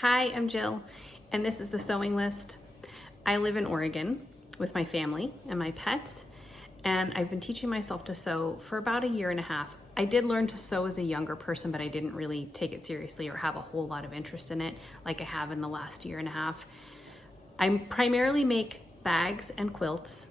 Hi, I'm Jill, and this is the sewing list. I live in Oregon with my family and my pets, and I've been teaching myself to sew for about a year and a half. I did learn to sew as a younger person, but I didn't really take it seriously or have a whole lot of interest in it like I have in the last year and a half. I primarily make bags and quilts.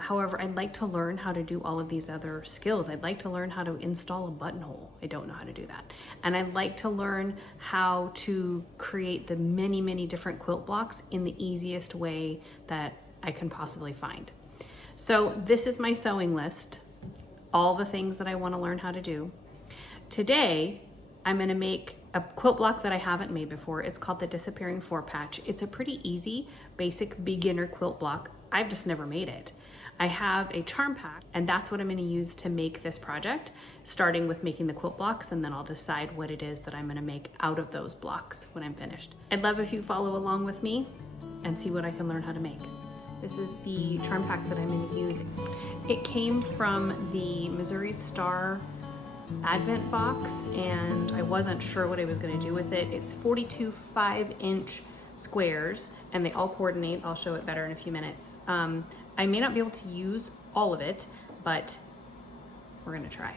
However, I'd like to learn how to do all of these other skills. I'd like to learn how to install a buttonhole. I don't know how to do that. And I'd like to learn how to create the many, many different quilt blocks in the easiest way that I can possibly find. So this is my sewing list, all the things that I want to learn how to do. Today, I'm going to make a quilt block that I haven't made before. It's called the Disappearing 4-Patch. It's a pretty easy, basic beginner quilt block. I've just never made it. I have a charm pack, and that's what I'm going to use to make this project, starting with making the quilt blocks, and then I'll decide what it is that I'm going to make out of those blocks when I'm finished. I'd love if you follow along with me and see what I can learn how to make. This is the charm pack that I'm going to use. It came from the Missouri Star Advent box, and I wasn't sure what I was going to do with it. It's 42 5-inch squares, and they all coordinate. I'll show it better in a few minutes. I may not be able to use all of it, but we're going to try.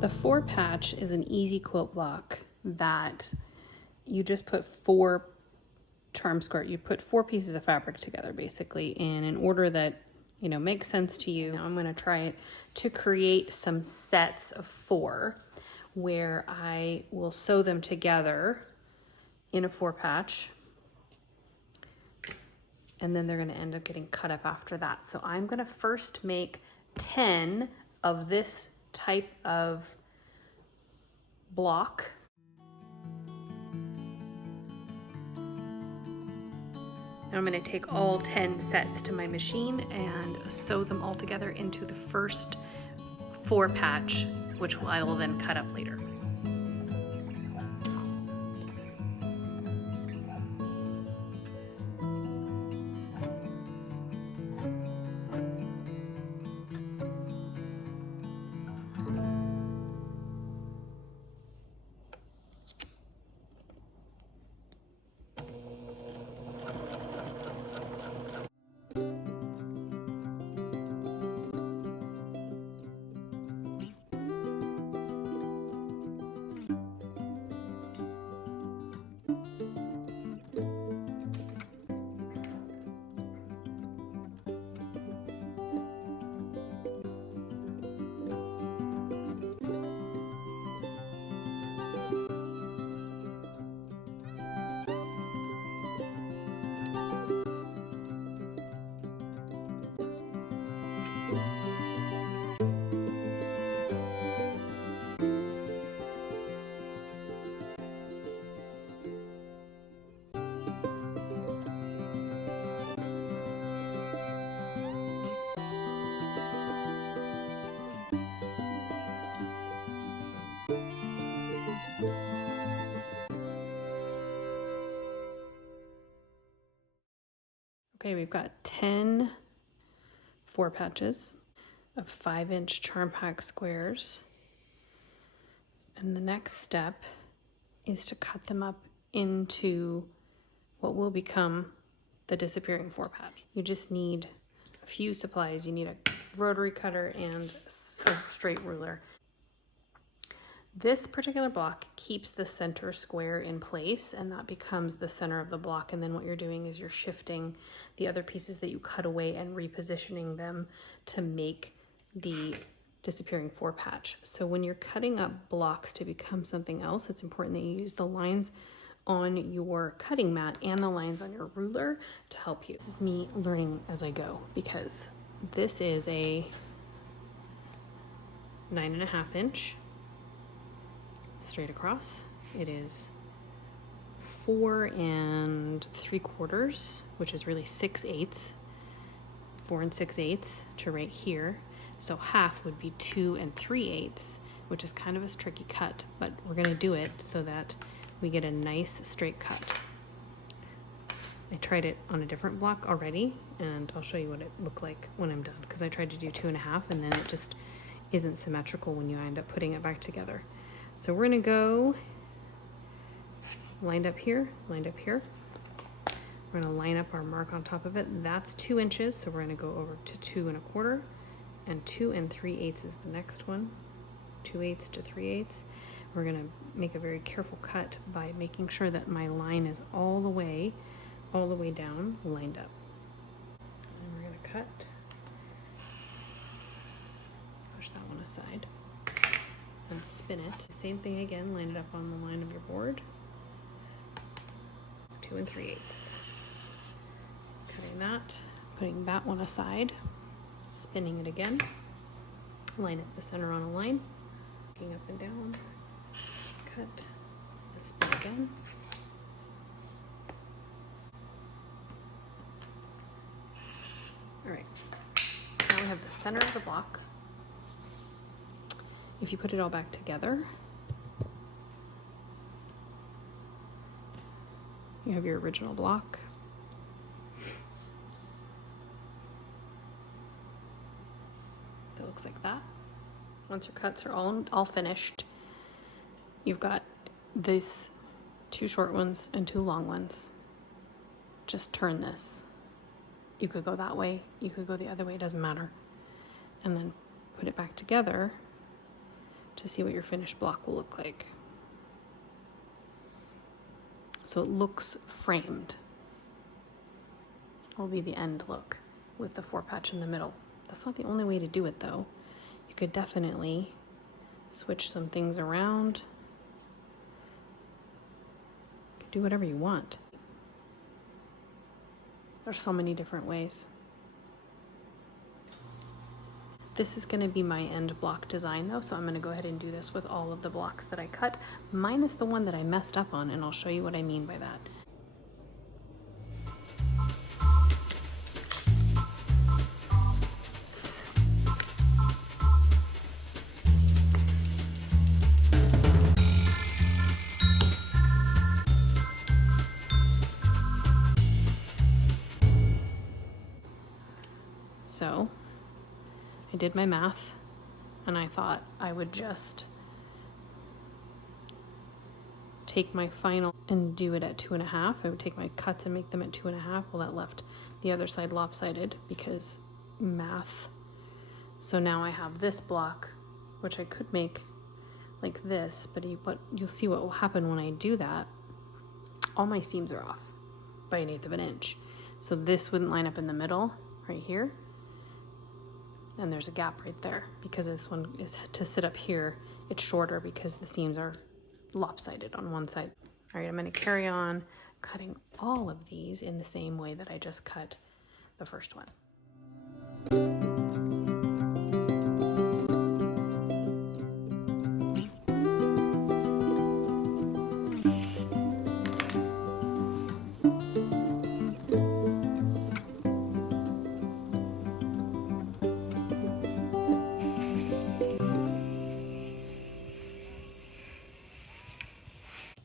The 4-patch is an easy quilt block that you just put 4 charm square. You put 4 pieces of fabric together basically in an order that, you know, makes sense to you. Now I'm going to try it to create some sets of 4 where I will sew them together in a 4-patch, and then they're going to end up getting cut up after that. So I'm going to first make 10 of this type of block. Now I'm going to take all 10 sets to my machine and sew them all together into the first 4-patch, which I will then cut up later. Okay, we've got 10 4-patches of 5-inch charm pack squares. And the next step is to cut them up into what will become the Disappearing 4-patch. You just need a few supplies. You need a rotary cutter and a straight ruler. This particular block keeps the center square in place, and that becomes the center of the block. And then what you're doing is you're shifting the other pieces that you cut away and repositioning them to make the Disappearing 4-patch. So when you're cutting up blocks to become something else, it's important that you use the lines on your cutting mat and the lines on your ruler to help you. This is me learning as I go, because this is a 9.5-inch straight across. It is 4 3/4, which is really 6/8, 4 6/8 to right here. So half would be 2 3/8, which is kind of a tricky cut, but we're gonna do it so that we get a nice straight cut. I tried it on a different block already, and I'll show you what it looked like when I'm done, because I tried to do 2.5 and then it just isn't symmetrical when you end up putting it back together. So we're gonna go lined up here, lined up here. We're gonna line up our mark on top of it. That's 2 inches, so we're gonna go over to 2 1/4, and 2 3/8 is the next one. 2/8 to 3/8. We're gonna make a very careful cut by making sure that my line is all the way down, lined up. And we're gonna cut. Push that one aside. And spin it. Same thing again, line it up on the line of your board. 2 3/8. Cutting that, putting that one aside, spinning it again. Line up the center on a line, looking up and down, cut, and spin again. All right, now we have the center of the block. If you put it all back together, you have your original block. That looks like that. Once your cuts are all finished, you've got these 2 short ones and 2 long ones. Just turn this. You could go that way, you could go the other way, it doesn't matter. And then put it back together to see what your finished block will look like. So it looks framed. Will be the end look with the 4 patch in the middle. That's not the only way to do it though. You could definitely switch some things around. You could do whatever you want. There's so many different ways. This is going to be my end block design though, so I'm going to go ahead and do this with all of the blocks that I cut, minus the one that I messed up on, and I'll show you what I mean by that. So I did my math and I thought I would just take my final and do it at 2.5. I would take my cuts and make them at 2.5. Well, that left the other side lopsided because math. So now I have this block, which I could make like this, but you'll see what will happen when I do that. All my seams are off by 1/8 of an inch. So this wouldn't line up in the middle right here. And there's a gap right there because this one is to sit up here. It's shorter because the seams are lopsided on one side. All right, I'm going to carry on cutting all of these in the same way that I just cut the first one.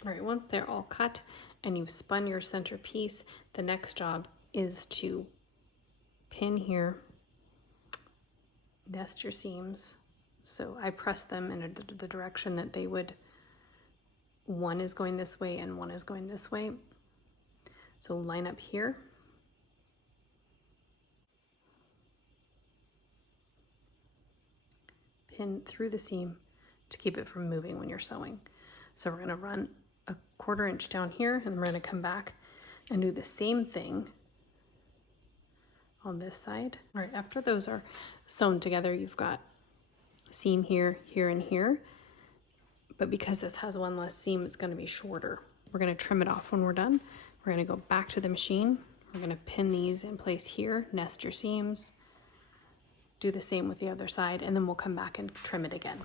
All right, once they're all cut and you've spun your center piece, the next job is to pin here, nest your seams. So I press them in the direction that they would, one is going this way and one is going this way. So line up here. Pin through the seam to keep it from moving when you're sewing. So we're going to run a 1/4 inch down here, and we're going to come back and do the same thing on this side. All right, after those are sewn together, you've got seam here, here, and here. But because this has one less seam, it's going to be shorter. We're going to trim it off when we're done. We're going to go back to the machine. We're going to pin these in place here, nest your seams, do the same with the other side, and then we'll come back and trim it again.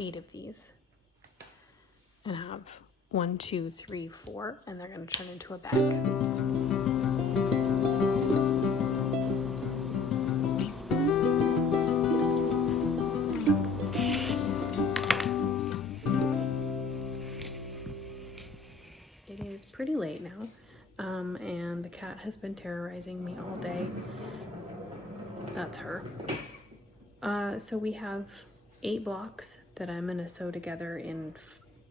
8 of these and have 1, 2, 3, 4, and they're going to turn into a bag. It is pretty late now, and the cat has been terrorizing me all day. That's her. So we have 8 blocks that I'm gonna sew together in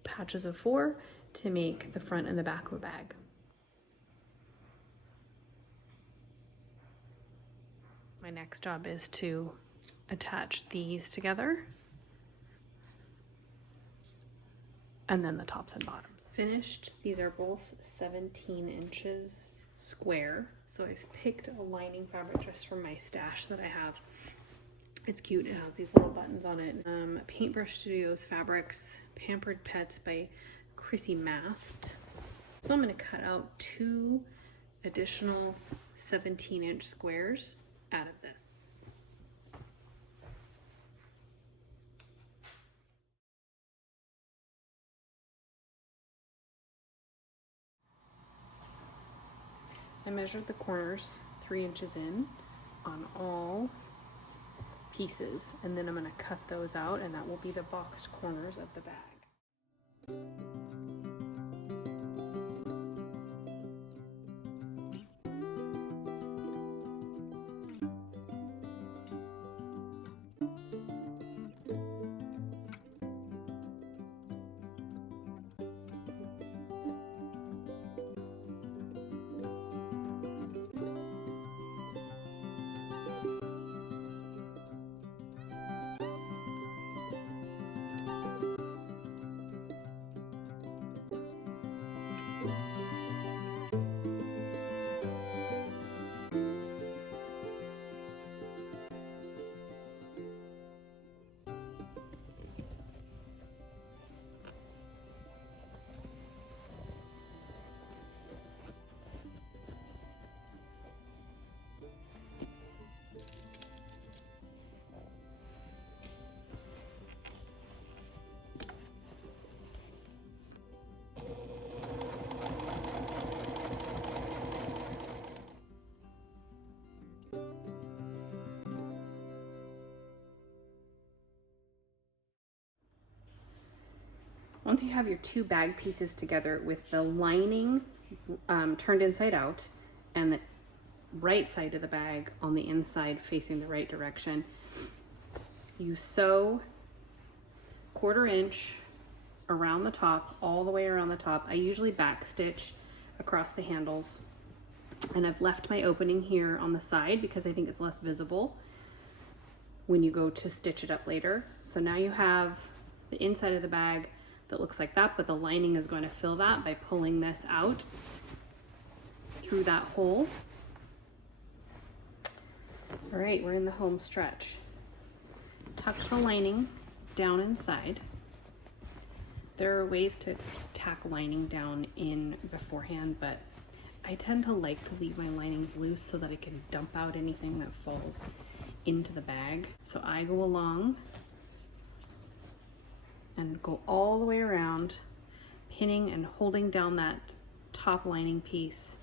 patches of 4 to make the front and the back of a bag. My next job is to attach these together, and then the tops and bottoms. Finished. These are both 17 inches square. So I've picked a lining fabric just from my stash that I have. It's cute. It has these little buttons on it. Paintbrush Studios Fabrics, Pampered Pets by Chrissy Mast. So I'm going to cut out 2 additional 17-inch squares out of this. I measured the corners 3 inches in on all pieces, and then I'm going to cut those out, and that will be the boxed corners of the bag. Once you have your 2 bag pieces together with the lining turned inside out and the right side of the bag on the inside facing the right direction, you sew 1/4 inch around the top, all the way around the top. I usually back stitch across the handles, and I've left my opening here on the side because I think it's less visible when you go to stitch it up later. So now you have the inside of the bag that looks like that, but the lining is going to fill that by pulling this out through that hole. All right, we're in the home stretch. Tuck the lining down inside. There are ways to tack lining down in beforehand, but I tend to like to leave my linings loose so that I can dump out anything that falls into the bag. So I go along and go all the way around, pinning and holding down that top lining piece.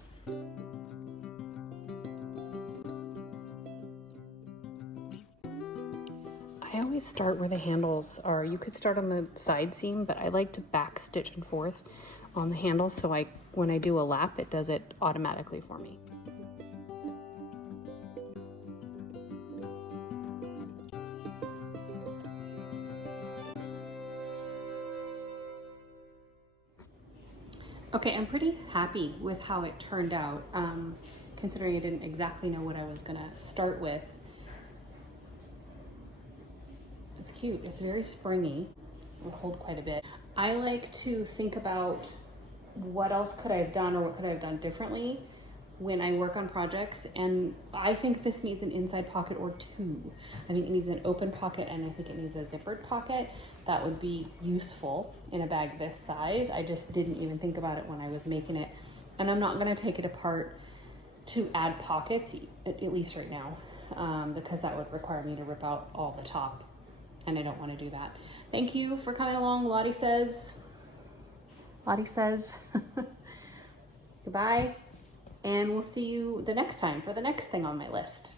I always start where the handles are. You could start on the side seam, but I like to back stitch and forth on the handles, so when I do a lap, it does it automatically for me. Okay, I'm pretty happy with how it turned out, considering I didn't exactly know what I was gonna start with. It's cute, it's very springy, it will hold quite a bit. I like to think about what else could I have done or what could I have done differently when I work on projects, and I think this needs an inside pocket or 2. I think it needs an open pocket, and I think it needs a zippered pocket. That would be useful in a bag this size. I just didn't even think about it when I was making it, and I'm not going to take it apart to add pockets, at least right now, because that would require me to rip out all the top and I don't want to do that. Thank you for coming along. Lottie says goodbye, and we'll see you the next time for the next thing on my list.